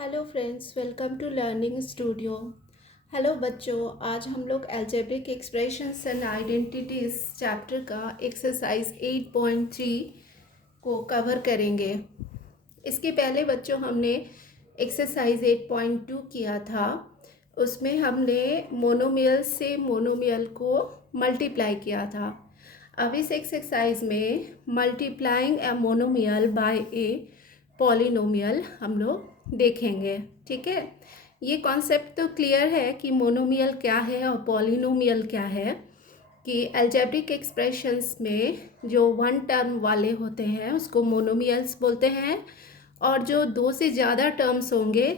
Hello friends, welcome to learning studio. Hello बच्चों, आज हम लोग algebraic expressions and identities chapter का एक्सरसाइज 8.3 को कवर करेंगे। इसके पहले बच्चों हमने एक्सरसाइज 8.2 किया था। उसमें हमने मोनोमियल से मोनोमियल को मल्टीप्लाई किया था। अब इस एक्सरसाइज में multiplying a monomial by a polynomial हम लोग देखेंगे। ठीक है, ये कॉन्सेप्ट तो क्लियर है कि मोनोमियल क्या है और पॉलिनोमियल क्या है। कि अलजेब्रिक एक्सप्रेशंस में जो वन टर्म वाले होते हैं उसको मोनोमियल्स बोलते हैं, और जो दो से ज़्यादा टर्म्स होंगे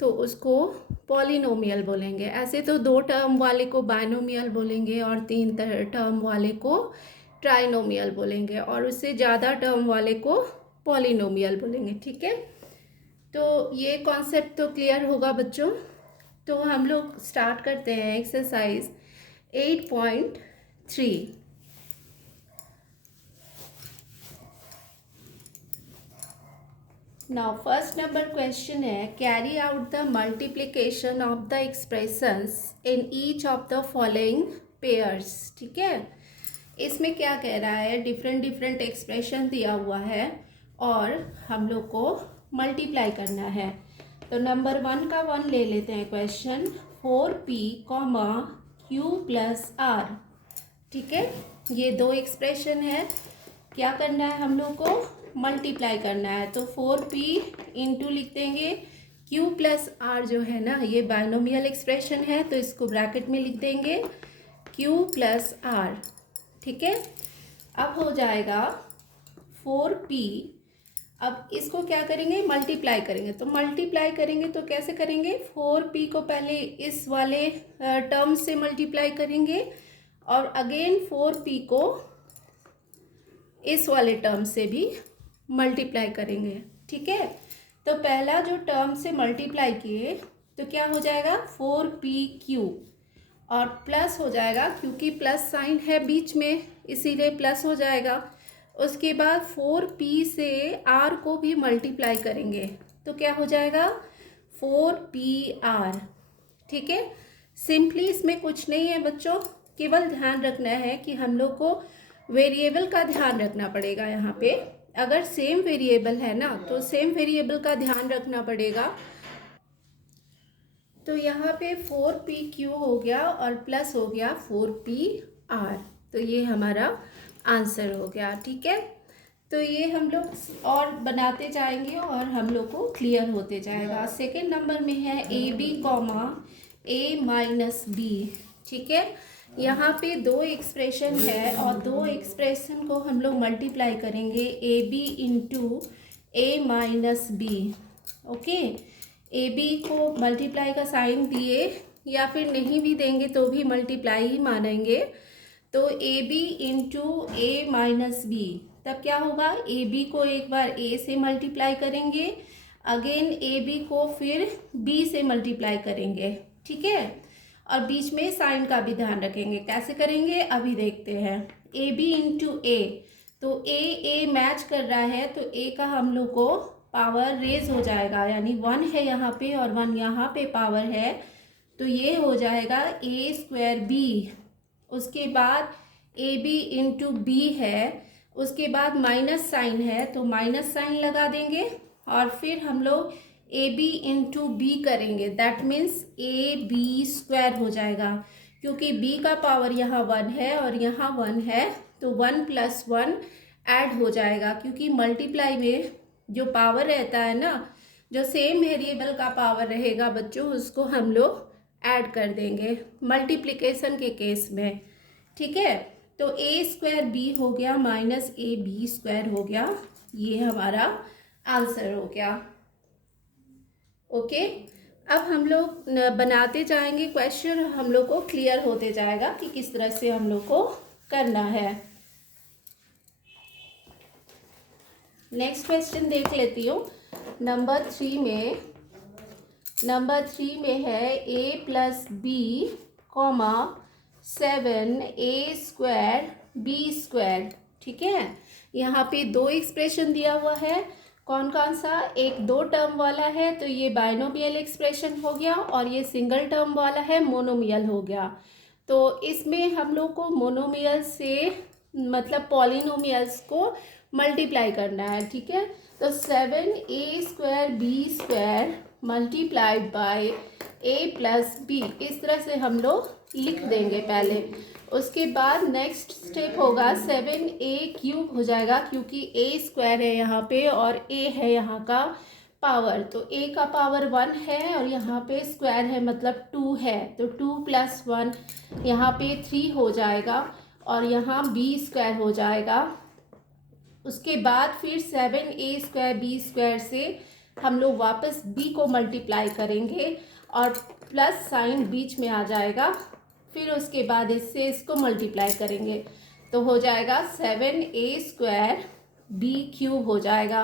तो उसको पॉलिनोमियल बोलेंगे। ऐसे तो दो टर्म वाले को बाइनोमियल बोलेंगे और तीन टर्म वाले को ट्राइनोमियल बोलेंगे, और उससे ज़्यादा टर्म वाले को पॉलिनोमियल बोलेंगे। ठीक है, तो ये कॉन्सेप्ट तो क्लियर होगा बच्चों। तो हम लोग स्टार्ट करते हैं exercise 8.3। Now first number question है, carry out the multiplication of the expressions in each of the following pairs. ठीक है, इसमें क्या कह रहा है, डिफरेंट डिफरेंट एक्सप्रेशन दिया हुआ है और हम लोग को मल्टीप्लाई करना है। तो नंबर 1 का 1 ले लेते हैं question, 4p, q plus r। ठीक है, ये दो एक्सप्रेशन है, क्या करना है हम लोग को, मल्टीप्लाई करना है। तो 4p इंटू लिख देंगे, q प्लस r जो है ना ये बाइनोमियल एक्सप्रेशन है, तो इसको ब्रैकेट में लिख देंगे q प्लस r। ठीक है, अब हो जाएगा 4p। अब इसको क्या करेंगे, मल्टीप्लाई करेंगे। तो मल्टीप्लाई करेंगे तो कैसे करेंगे, 4p को पहले इस वाले टर्म से मल्टीप्लाई करेंगे और अगेन 4p को इस वाले टर्म से भी मल्टीप्लाई करेंगे। ठीक है, तो पहला जो टर्म से मल्टीप्लाई किए तो क्या हो जाएगा, 4pq, और प्लस हो जाएगा क्योंकि प्लस साइन है बीच में इसीलिए प्लस हो जाएगा। उसके बाद 4p से r को भी मल्टीप्लाई करेंगे तो क्या हो जाएगा, 4pr। ठीक है, सिंपली इसमें कुछ नहीं है बच्चों, केवल ध्यान रखना है कि हम लोग को वेरिएबल का ध्यान रखना पड़ेगा। यहाँ पे अगर सेम वेरिएबल है ना तो सेम वेरिएबल का ध्यान रखना पड़ेगा। तो यहाँ पे 4pq हो गया और प्लस हो गया 4pr, तो ये हमारा आंसर हो गया। ठीक है, तो ये हम लोग और बनाते जाएंगे और हम लोग को क्लियर होते जाएगा। सेकेंड नंबर में है ab comma a minus b। ठीक है, यहाँ पे दो एक्सप्रेशन है और दो एक्सप्रेशन को हम लोग मल्टीप्लाई करेंगे, ab into a minus b। Okay, A B को मल्टीप्लाई का साइन दिए या फिर नहीं भी देंगे तो भी मल्टीप्लाई ही मानेंगे। तो A B into A minus B, तब क्या होगा, ए बी को एक बार ए से मल्टीप्लाई करेंगे, अगेन ए बी को फिर बी से मल्टीप्लाई करेंगे। ठीक है, और बीच में साइन का भी ध्यान रखेंगे। कैसे करेंगे अभी देखते हैं। ए बी इंटू ए, तो ए मैच कर रहा है तो ए का हम लोग को पावर रेज हो जाएगा, यानी 1 है यहाँ पे और 1 यहाँ पे पावर है, तो ये हो जाएगा ए स्क्वायर बी। उसके बाद ए बी इंटू बी है, उसके बाद माइनस साइन है तो माइनस साइन लगा देंगे और फिर हम लोग ए बी इंटू बी करेंगे, that means A B square हो जाएगा। क्योंकि बी का पावर यहाँ 1 है और यहाँ 1 है तो 1 प्लस 1 ऐड हो जाएगा। क्योंकि मल्टीप्लाई में जो पावर रहता है ना, जो सेम वेरिएबल का पावर रहेगा बच्चों, उसको हम लोग ऐड कर देंगे मल्टीप्लिकेशन के केस में। ठीक है, तो ए स्क्वायर बी हो गया माइनस ए बी स्क्वायर हो गया, ये हमारा आंसर हो गया। ओके, अब हम लोग बनाते जाएंगे क्वेश्चन, हम लोग को क्लियर होते जाएगा कि किस तरह से हम लोग को करना है। नेक्स्ट क्वेश्चन देख लेती हूँ। नंबर 3 में है a plus B comma 7 a square B square. ठीक है, यहाँ पे दो एक्सप्रेशन दिया हुआ है, कौन कौन सा, एक 2 टर्म वाला है तो ये बाइनोमियल एक्सप्रेशन हो गया, और ये सिंगल टर्म वाला है मोनोमियल हो गया। तो इसमें हम लोग को मोनोमियल से मतलब पॉलिनोमियल्स को मल्टीप्लाई करना है, ठीक है। तो 7a² b² multiplied by a plus b, इस तरह से हम लोग लिख देंगे पहले। उसके बाद नेक्स्ट स्टेप होगा 7a³ हो जाएगा, क्योंकि a² है यहाँ पे और a है यहाँ का पावर, तो a का पावर 1 है और यहाँ पे स्क्वायर है मतलब 2 है, तो 2 + 1 यहाँ पे 3 हो जाएगा, और यहाँ b² हो जाएगा। उसके बाद फिर 7a² b² से हम लोग वापस b को मल्टीप्लाई करेंगे और प्लस साइन बीच में आ जाएगा, फिर उसके बाद इससे इसको मल्टीप्लाई करेंगे तो हो जाएगा 7a² b³ हो जाएगा,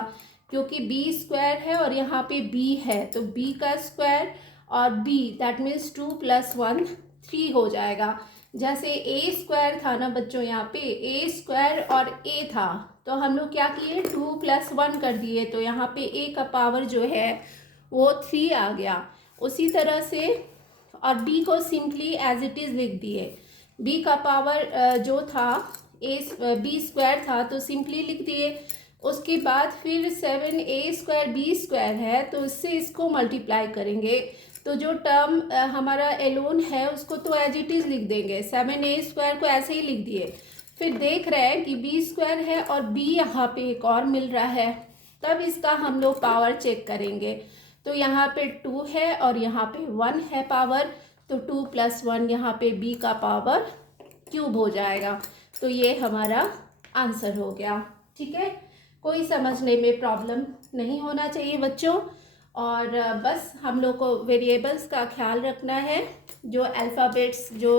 क्योंकि b² है और यहाँ पे b है, तो b का स्क्वायर और b दैट मीन्स 2 + 1 3 हो जाएगा। जैसे a² था ना बच्चों, यहाँ पे a² और a था, तो हम लोग क्या किए 2 + 1 कर दिए, तो यहाँ पे a का पावर जो है वो 3 आ गया। उसी तरह से और b को सिंपली एज इट इज़ लिख दिए, b का पावर जो था b² था तो सिंपली लिख दिए। उसके बाद फिर 7a² b² है तो इससे इसको मल्टीप्लाई करेंगे, तो जो टर्म हमारा एलोन है उसको तो एज इट इज़ लिख देंगे, 7a² को ऐसे ही लिख दिए। फिर देख रहे हैं कि b² है और b यहाँ पे एक और मिल रहा है, तब इसका हम लोग पावर चेक करेंगे। तो यहाँ पे 2 है और यहाँ पे 1 है पावर, तो 2 + 1 यहाँ पे b का पावर क्यूब हो जाएगा। तो ये हमारा आंसर हो गया, ठीक है। कोई समझने में प्रॉब्लम नहीं होना चाहिए बच्चों, और बस हम लोग को वेरिएबल्स का ख्याल रखना है, जो अल्फ़ाबेट्स जो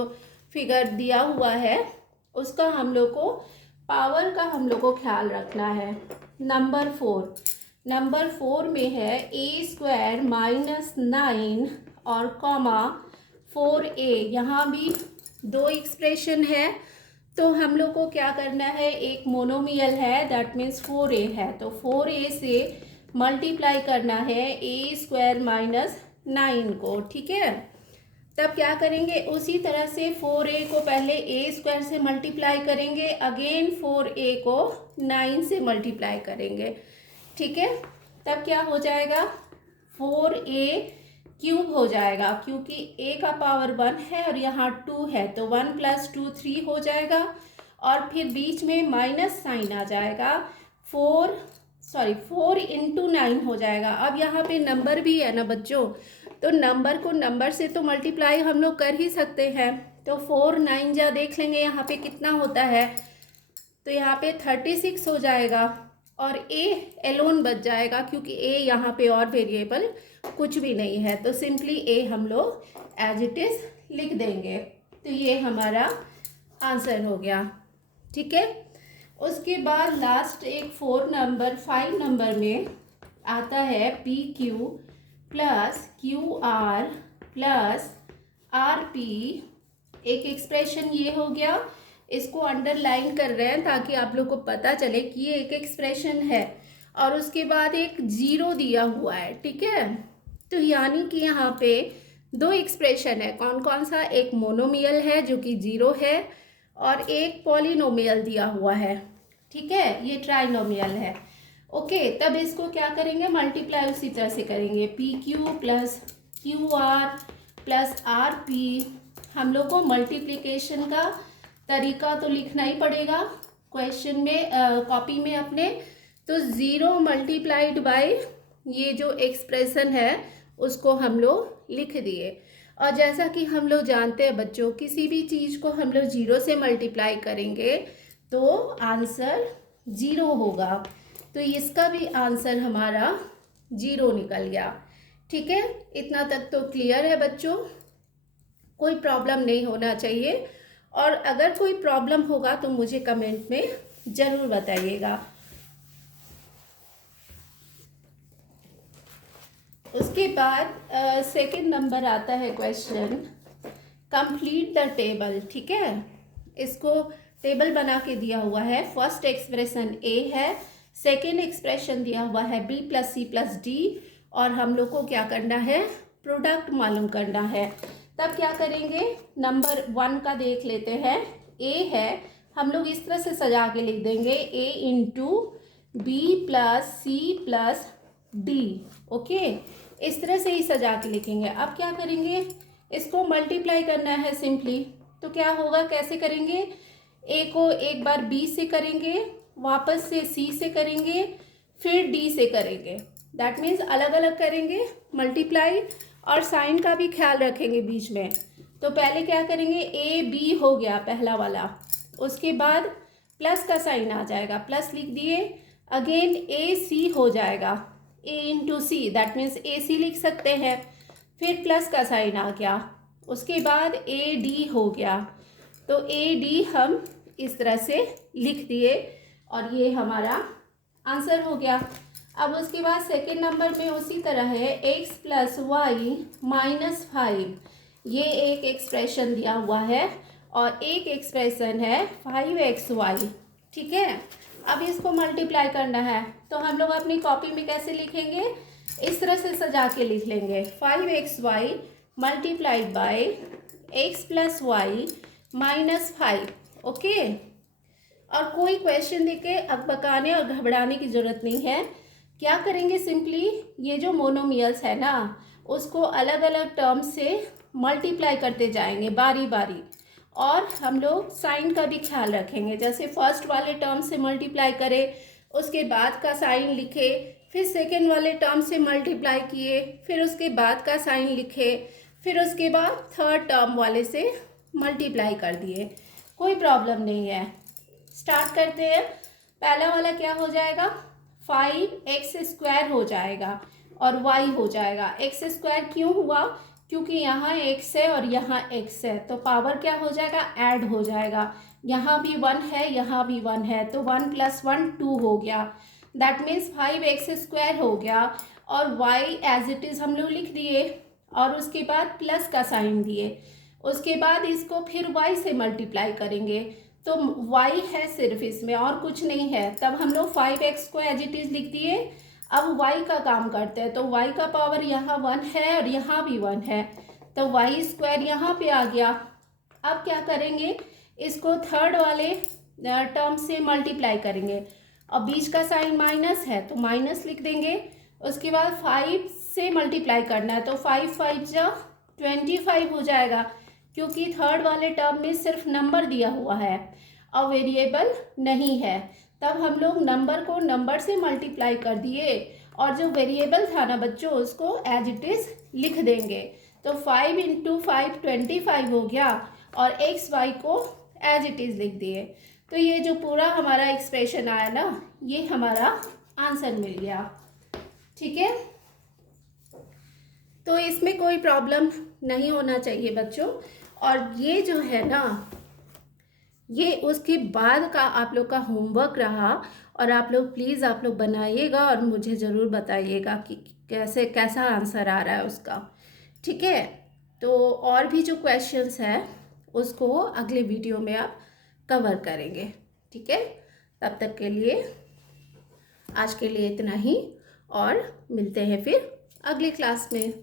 फिगर दिया हुआ है उसका हम लोग को पावर का हम लोग को ख्याल रखना है। नंबर 4 में है a² - 9 और कॉमा 4a, यहाँ भी 2 एक्सप्रेशन है, तो हम लोग को क्या करना है, एक मोनोमियल है दैट मीन्स 4a है, तो 4a से मल्टीप्लाई करना है a² - 9 को, ठीक है। तब क्या करेंगे, उसी तरह से 4a को पहले a² से मल्टीप्लाई करेंगे, अगेन 4a को 9 से मल्टीप्लाई करेंगे, ठीक है। तब क्या हो जाएगा 4a³ हो जाएगा, क्योंकि a का पावर 1 है और यहाँ 2 है, तो 1 + 2 3 हो जाएगा, और फिर बीच में माइनस साइन आ जाएगा, 4 × 9 हो जाएगा। अब यहाँ पे नंबर भी है ना बच्चों, तो नंबर को नंबर से तो मल्टीप्लाई हम लोग कर ही सकते हैं, तो 4 9 जा देख लेंगे यहाँ पे कितना होता है, तो यहाँ पे 36 हो जाएगा, और a एलोन बच जाएगा, क्योंकि a यहाँ पे और वेरिएबल कुछ भी नहीं है, तो सिंपली a हम लोग एज इट इज़ लिख देंगे। तो ये हमारा आंसर हो गया, ठीक है। उसके बाद लास्ट एक 5 नंबर में आता है PQ + QR + RP, एक एक्सप्रेशन ये हो गया, इसको अंडरलाइन कर रहे हैं ताकि आप लोग को पता चले कि ये एक एक्सप्रेशन है, और उसके बाद एक 0 दिया हुआ है, ठीक है। तो यानी कि यहाँ पे 2 एक्सप्रेशन है, कौन कौन सा, एक मोनोमियल है जो कि 0 है, और एक पॉलिनोमियल दिया हुआ है, ठीक है, ये ट्राइनोमियल है। ओके, तब इसको क्या करेंगे, मल्टीप्लाई उसी तरह से करेंगे, PQ + QR + RP। हम लोग को मल्टीप्लिकेशन का तरीका तो लिखना ही पड़ेगा क्वेश्चन में, कॉपी में अपने, तो 0 मल्टीप्लाइड बाय ये जो एक्सप्रेशन है उसको हम लोग लिख दिए। और जैसा कि हम लोग जानते हैं बच्चों, किसी भी चीज़ को हम लोग 0 से मल्टीप्लाई करेंगे तो आंसर 0 होगा, तो इसका भी आंसर हमारा 0 निकल गया, ठीक है। इतना तक तो क्लियर है बच्चों, कोई प्रॉब्लम नहीं होना चाहिए, और अगर कोई प्रॉब्लम होगा तो मुझे कमेंट में ज़रूर बताइएगा। उसके बाद सेकंड नंबर आता है क्वेश्चन, कंप्लीट द टेबल, ठीक है। इसको टेबल बना के दिया हुआ है, फर्स्ट एक्सप्रेशन a है, सेकेंड एक्सप्रेशन दिया हुआ है b plus C plus D, और हम लोग को क्या करना है, प्रोडक्ट मालूम करना है। तब क्या करेंगे, नंबर 1 का देख लेते हैं। a है, हम लोग इस तरह से सजा के लिख देंगे a into B plus C plus D. Okay, इस तरह से ही सजा के लिखेंगे। अब क्या करेंगे, इसको मल्टीप्लाई करना है सिंपली। तो क्या होगा, कैसे करेंगे, a को एक बार b से करेंगे, वापस से c से करेंगे, फिर d से करेंगे। दैट मीन्स अलग अलग करेंगे मल्टीप्लाई, और साइन का भी ख्याल रखेंगे बीच में। तो पहले क्या करेंगे, ए बी हो गया पहला वाला, उसके बाद प्लस का साइन आ जाएगा, प्लस लिख दिए। अगेन ए सी हो जाएगा, ए इंटू सी, दैट मीन्स ए सी लिख सकते हैं, फिर प्लस का साइन आ गया, उसके बाद ए डी हो गया। तो ए डी हम इस तरह से लिख दिए, और ये हमारा आंसर हो गया। अब उसके बाद सेकेंड नंबर में उसी तरह है, x प्लस वाई माइनस 5, ये एक एक्सप्रेशन दिया हुआ है, और एक एक्सप्रेशन है 5xy। ठीक है, अब इसको मल्टीप्लाई करना है, तो हम लोग अपनी कॉपी में कैसे लिखेंगे, इस तरह से सजा के लिख लेंगे, 5xy multiplied by x plus Y minus 5। Okay, और कोई क्वेश्चन देख के अकबकाने और घबराने की ज़रूरत नहीं है। क्या करेंगे, सिंपली ये जो मोनोमियल्स है ना, उसको अलग अलग टर्म से मल्टीप्लाई करते जाएंगे बारी बारी, और हम लोग साइन का भी ख्याल रखेंगे। जैसे फर्स्ट वाले टर्म से मल्टीप्लाई करें, उसके बाद का साइन लिखे, फिर सेकेंड वाले टर्म से मल्टीप्लाई किए, फिर उसके बाद का साइन लिखे, फिर उसके बाद थर्ड टर्म वाले से मल्टीप्लाई कर दिए, कोई प्रॉब्लम नहीं है। स्टार्ट करते हैं। पहला वाला क्या हो जाएगा, 5x² हो जाएगा और y हो जाएगा। x² क्यों हुआ, क्योंकि यहाँ x है और यहाँ x है, तो पावर क्या हो जाएगा, ऐड हो जाएगा। यहाँ भी 1 है, यहाँ भी 1 है, तो 1 + 1 2 हो गया। दैट मीन्स 5x² हो गया, और y एज इट इज़ हम लोग लिख दिए, और उसके बाद प्लस का साइन दिए। उसके बाद इसको फिर y से मल्टीप्लाई करेंगे, तो y है सिर्फ इसमें, और कुछ नहीं है। तब हम लोग 5x को एज इट इज़ लिख दिए। अब y का काम करते हैं, तो y का पावर यहाँ 1 है और यहाँ भी 1 है, तो y² यहाँ पे आ गया। अब क्या करेंगे, इसको थर्ड वाले टर्म से मल्टीप्लाई करेंगे, और बीच का साइन माइनस है तो माइनस लिख देंगे। उसके बाद 5 से मल्टीप्लाई करना है, तो 5 5 जा 25 हो जाएगा, क्योंकि थर्ड वाले टर्म में सिर्फ नंबर दिया हुआ है और वेरिएबल नहीं है। तब हम लोग नंबर को नंबर से मल्टीप्लाई कर दिए, और जो वेरिएबल था ना बच्चों, उसको एज इट इज़ लिख देंगे। तो 5 × 5 25 हो गया, और एक्स वाई को एज इट इज़ लिख दिए। तो ये जो पूरा हमारा एक्सप्रेशन आया ना, ये हमारा आंसर मिल गया। ठीक है, तो इसमें कोई प्रॉब्लम नहीं होना चाहिए बच्चों। और ये जो है ना, ये उसके बाद का आप लोग का होमवर्क रहा, और आप लोग प्लीज़ आप लोग बनाइएगा और मुझे ज़रूर बताइएगा कि कैसा आंसर आ रहा है उसका। ठीक है, तो और भी जो क्वेश्चंस है उसको अगले वीडियो में आप कवर करेंगे। ठीक है, तब तक के लिए आज के लिए इतना ही, और मिलते हैं फिर अगली क्लास में।